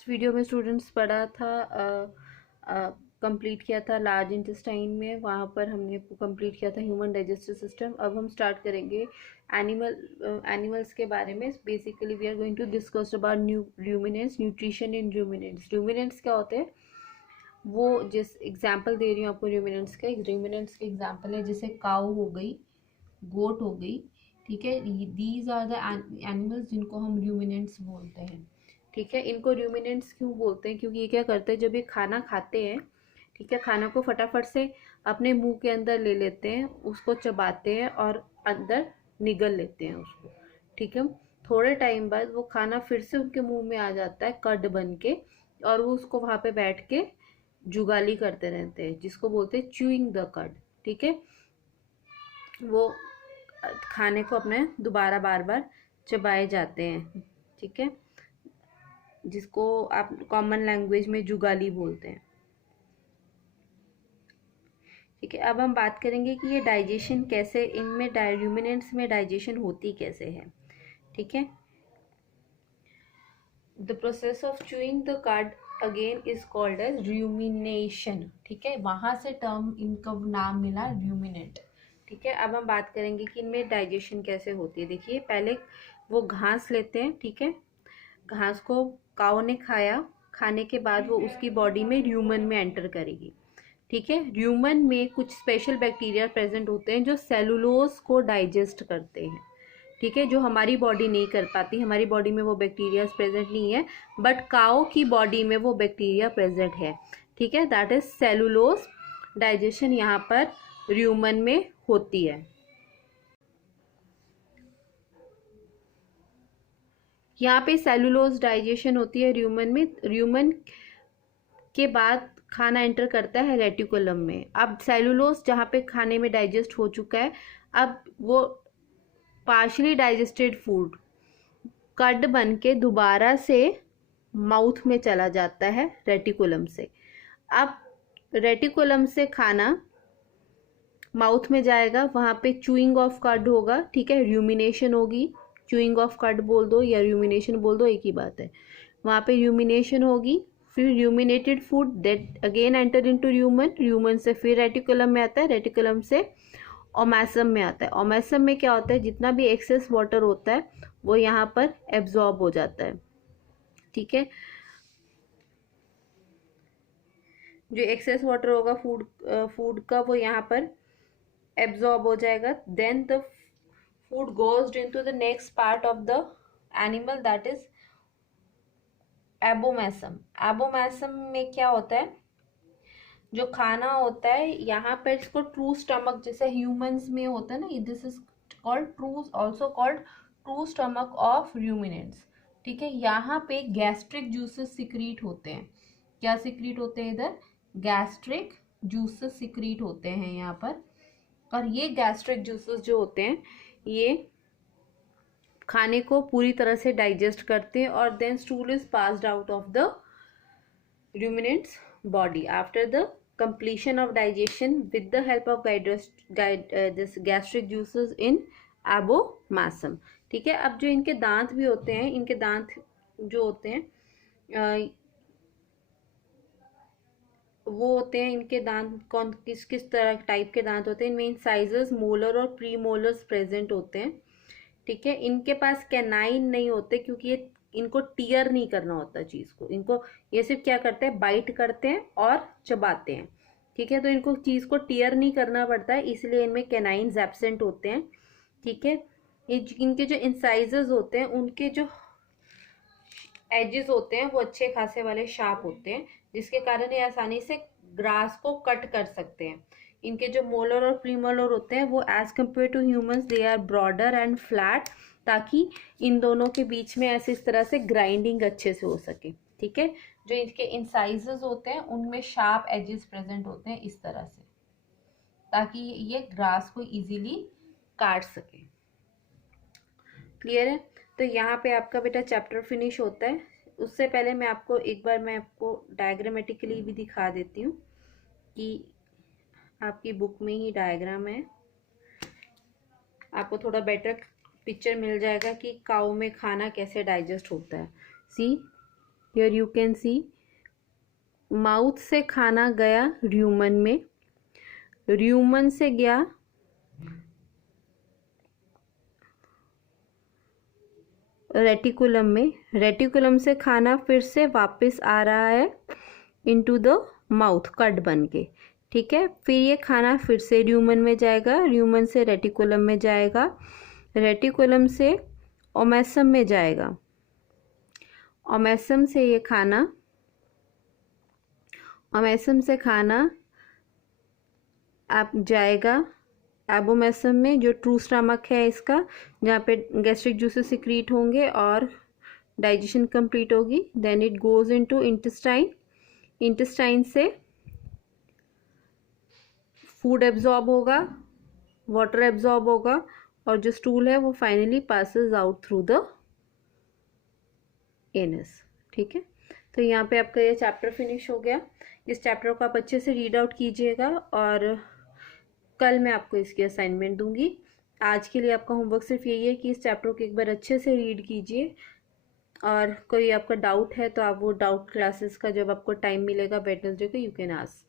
Last video में students पढ़ा था, कंप्लीट किया था लार्ज इंटेस्टाइन में, वहाँ पर हमने कंप्लीट किया था ह्यूमन डाइजेस्टिव सिस्टम। अब हम स्टार्ट करेंगे एनिमल्स के बारे में। Basically we are going to discuss about ruminants, nutrition in ruminants. Ruminants क्या होते हैं वो जिस एग्जाम्पल दे रही हूँ आपको रूमिनेंट्स का। रूमिनेंट्स के एग्जाम्पल है जैसे काऊ हो गई, गोट हो गई, ठीक है। दीज आर द एनिमल्स जिनको हम रूमिनेंट्स बोलते हैं, ठीक है। इनको रूमिनेंट्स क्यों बोलते हैं? क्योंकि ये क्या करते हैं, जब ये खाना खाते हैं, ठीक है, खाना को फटाफट से अपने मुंह के अंदर ले लेते हैं, उसको चबाते हैं और अंदर निगल लेते हैं उसको, ठीक है। थोड़े टाइम बाद वो खाना फिर से उनके मुंह में आ जाता है कड बन के, और वो उसको वहां पे बैठ के जुगाली करते रहते हैं, जिसको बोलते हैं च्यूइंग द कड, ठीक है। वो खाने को अपने दोबारा बार बार चबाए जाते हैं, ठीक है, जिसको आप कॉमन लैंग्वेज में जुगाली बोलते हैं, ठीक है। अब हम बात करेंगे कि ये डाइजेशन कैसे, इनमें रूमिनेंट्स में डाइजेशन होती कैसे है, ठीक है। The process of chewing the cud again is called as rumination, ठीक है। वहां से टर्म इनका नाम मिला रूमिनेंट, ठीक है। अब हम बात करेंगे कि इनमें डाइजेशन कैसे होती है। देखिए, पहले वो घास लेते हैं, ठीक है। घास को काऊ ने खाया, खाने के बाद वो उसकी बॉडी में र्यूमन में एंटर करेगी, ठीक है। र्यूमन में कुछ स्पेशल बैक्टीरिया प्रेजेंट होते हैं जो सेलुलोज को डाइजेस्ट करते हैं, ठीक है, जो हमारी बॉडी नहीं कर पाती। हमारी बॉडी में वो बैक्टीरिया प्रेजेंट नहीं है, बट काऊ की बॉडी में वो बैक्टीरिया प्रेजेंट है, ठीक है। दैट इज सेलुलोज डाइजेशन यहाँ पर र्यूमन में होती है। यहाँ पे सेलुलोज डाइजेशन होती है र्यूमन में। र्यूमन के बाद खाना एंटर करता है रेटिकुलम में। अब सेलुलोज जहाँ पे खाने में डाइजेस्ट हो चुका है, अब वो पार्शली डाइजेस्टेड फूड कड बन के दोबारा से माउथ में चला जाता है रेटिकुलम से। अब रेटिकुलम से खाना माउथ में जाएगा, वहां पे चूइंग ऑफ कड होगा, ठीक है, रूमिनेशन होगी। चूइंग ऑफ कड बोल दो या रूमिनेशन बोल दो, एक ही बात है। वहां पे रूमिनेशन होगी, फिर ruminated food that again enter into human, human से फिर रेटिकुलम में आता है, रेटिकुलम से ओमैसम में आता है। ओमैसम में क्या होता है, जितना भी एक्सेस वाटर होता है वो यहाँ पर एब्जॉर्ब हो जाता है, ठीक है। जो एक्सेस वाटर होगा फूड का, वो यहाँ पर एब्जॉर्ब हो जाएगा। Then the food goes into the next part of the animal, that is abomasum. Abomasum में क्या होता है, जो खाना होता है यहाँ पर, इसको ट्रू स्टमक जैसे ह्यूमंस में होता है ना, this is called true, also called true stomach of ruminants, ठीक है। यहाँ पे गैस्ट्रिक जूसेस सिक्रीट होते हैं। क्या सिक्रीट होते हैं इधर? गैस्ट्रिक जूसेस सिक्रीट होते हैं यहाँ पर। और ये गैस्ट्रिक जूसेस जो होते हैं, ये खाने को पूरी तरह से डाइजेस्ट करते हैं, और then stool is passed out of the ruminant's body after the completion of digestion with the help of this gastric juices in abomasum, ठीक है। अब जो इनके दांत भी होते हैं, इनके दांत जो होते हैं वो होते हैं, इनके दांत कौन किस किस तरह टाइप के दांत होते हैं? इनमें इंसाइजर्स, मोलर और प्री मोलर्स प्रेजेंट होते हैं, ठीक है। इनके पास कैनाइन नहीं होते, क्योंकि ये इनको टीयर नहीं करना होता चीज को, इनको ये सिर्फ क्या करते हैं, बाइट करते हैं और चबाते हैं, ठीक है। तो इनको चीज को टीयर नहीं करना पड़ता है, इसलिए इनमें कैनाइन्स एब्सेंट होते हैं, ठीक है। इनके जो इंसाइजर्स होते हैं, उनके जो एजेस होते हैं वो अच्छे खासे वाले शार्प होते हैं, जिसके कारण ये आसानी से ग्रास को कट कर सकते हैं। इनके जो मोलर और प्रीमोलर होते हैं वो as compare to humans they are broader and flat, ताकि इन दोनों के बीच में ऐसे इस तरह से ग्राइंडिंग अच्छे से हो सके, ठीक है। जो इनके इंसाइजर्स होते हैं उनमें शार्प एजेस प्रेजेंट होते हैं इस तरह से, ताकि ये ग्रास को इजीली काट सके। क्लियर है? तो यहाँ पे आपका बेटा चैप्टर फिनिश होता है। उससे पहले मैं आपको डायग्रामेटिकली भी दिखा देती हूँ कि आपकी बुक में ही डायग्राम है, आपको थोड़ा बेटर पिक्चर मिल जाएगा कि काऊ में खाना कैसे डाइजेस्ट होता है। See, here you can see mouth से खाना गया र्यूमन में, र्यूमन से गया रेटिकुलम में, रेटिकुलम से खाना फिर से वापस आ रहा है इनटू द माउथ कट बन के, ठीक है। फिर ये खाना फिर से र्यूमन में जाएगा, र्यूमन से रेटिकुलम में जाएगा, रेटिकुलम से ओमेसम में जाएगा, ओमेसम से ये खाना, ओमेसम से खाना आप जाएगा एबोमेसम में, जो ट्रू स्टमक है इसका, जहाँ पे गैस्ट्रिक जूसेस सिक्रीट होंगे और डाइजेशन कंप्लीट होगी। Then it goes into intestine, intestine से फूड एब्जॉर्ब होगा, वाटर एब्जॉर्ब होगा, और जो स्टूल है वो finally passes out through the anus, ठीक है। तो यहाँ पे आपका ये चैप्टर फिनिश हो गया। इस चैप्टर को आप अच्छे से रीड आउट कीजिएगा और कल मैं आपको इसकी असाइनमेंट दूंगी। आज के लिए आपका होमवर्क सिर्फ यही है कि इस चैप्टर को एक बार अच्छे से रीड कीजिए, और कोई आपका डाउट है तो आप वो डाउट क्लासेस का जब आपको टाइम मिलेगा वेडनेसडे को, यू कैन आस्क।